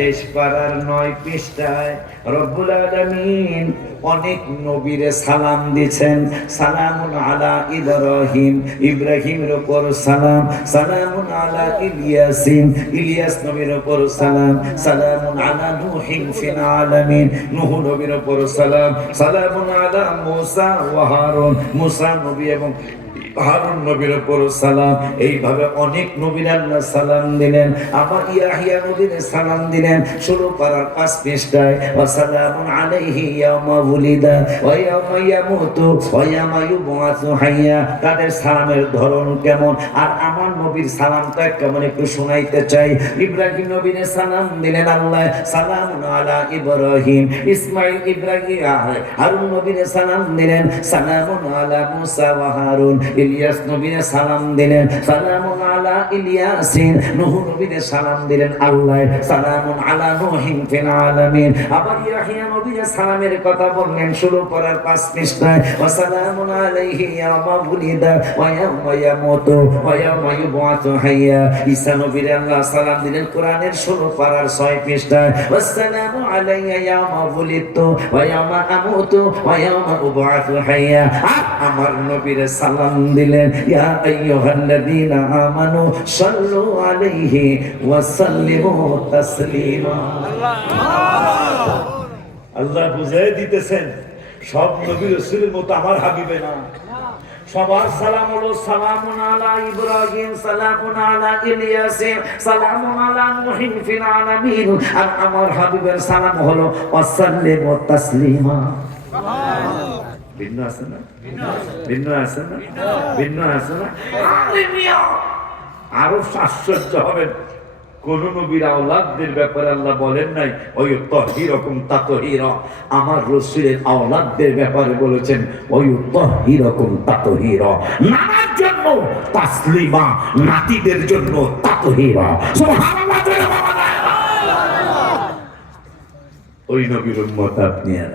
দেশ পাড়ার 9 পৃষ্ঠায় রব্বুল আলামিন অনেক নবীরে সালাম দিয়েছেন। সালামুন আলা ইব্রাহিম, ইব্রাহিমের উপর সালাম। সালামুন আলা ইলিয়াসিন, ইলিয়াস নবীর উপর সালাম। সালামুন আলা নূহিন ফিল আলামিন, নূহ নবীর উপর সালাম। সালামুন আলা মূসা ওয়া হারুন, মূসা নবী এবং হারুন নবীর উপর সালাম। এইভাবে অনেক নবীর আল্লাহ সালাম দিলেন। আবার ইয়াহিয়া নবীর সালাম দিলেন 16 পারার 5 পৃষ্ঠায়। ওয়া সালামুন আলাইহি ইয়াওমা উলিদা ওয়া ইয়াওমা ইয়ামুতু ওয়া ইয়াওমা ইউবআসু হাইয়া। তাদের সালামের ধরন কেমন? আর আমার নবীর সালামটা কেমন একটু শোনাইতে চাই। ইব্রাহিম নবীর সালাম দিলেন আল্লাহ, সালামুন আলা ইব্রাহিম। ইসমাঈল ইব্রাহিম হারুন নবীর সালাম দিলেন, সালামুন আলা মূসা ওয়া হারুন। ইলিয়াস নবীরে সালাম দিলেন, সালামুন আলা ইলিয়াসিন। নূহ নবীরে সালাম দিলেন আল্লাহ, সালামুন আলা নূহিন ফিল আলামিন। আবার ইয়াহিয়া নবীরে সালামের কথা বললেন 16 পারার 5 পৃষ্ঠায়। ওয়া সালামুন আলাইহি ইয়াওমা উলিদা ওয়া ইয়াওমা ইয়ামুতু ওয়া ইয়াওমা ইউবআসু হাইয়া। ঈসা নবীরে আল্লাহ সালাম দিলেন কোরআনের 16 পারার 6 পৃষ্ঠায়। ওয়াসসালামু আলাইয়া ইয়াওমা উলিদতু ওয়া ইয়াওমা আমুতু ওয়া ইয়াওমা উবআসু হাইয়া। আমার নবীরে সালাম দিলেন, ইয়া আইয়ুহাল্লাযীনা আমানু সাল্লু আলাইহি ওয়া সাল্লিমু তাসলিমা। আল্লাহ বুঝাই দিতেছেন সব নবী রাসূলের মতো আমার হাবিবে না। সবার সালাম হলো সালামুন আলা ইব্রাহিম, সালামুন আলা ইলিয়াসিন, সালামুন আলা নূহিন ফিল আলামিন। আর আমার হাবিবের সালাম হলো ওয়াসাল্লিমু তাসলিমা। ভিন্ন আছে না? ভিন্ন আছে না? ভিন্ন আছে না? আরো আশ্চর্য হবেন, কোন নবীর আওলাদদের ব্যাপারে আল্লাহ বলেন নাই ওই তাহিরকুম তাতহিরা। আমার রাসূলের আওলাদদের ব্যাপারে বলেছেন ওই তাহিরকুম তাতহিরা। নানার জন্য তাসলিমা, নাতিদের জন্য তাতহিরা। সুবহানাল্লাহ। ওই নবীর উম্মত আপনি আর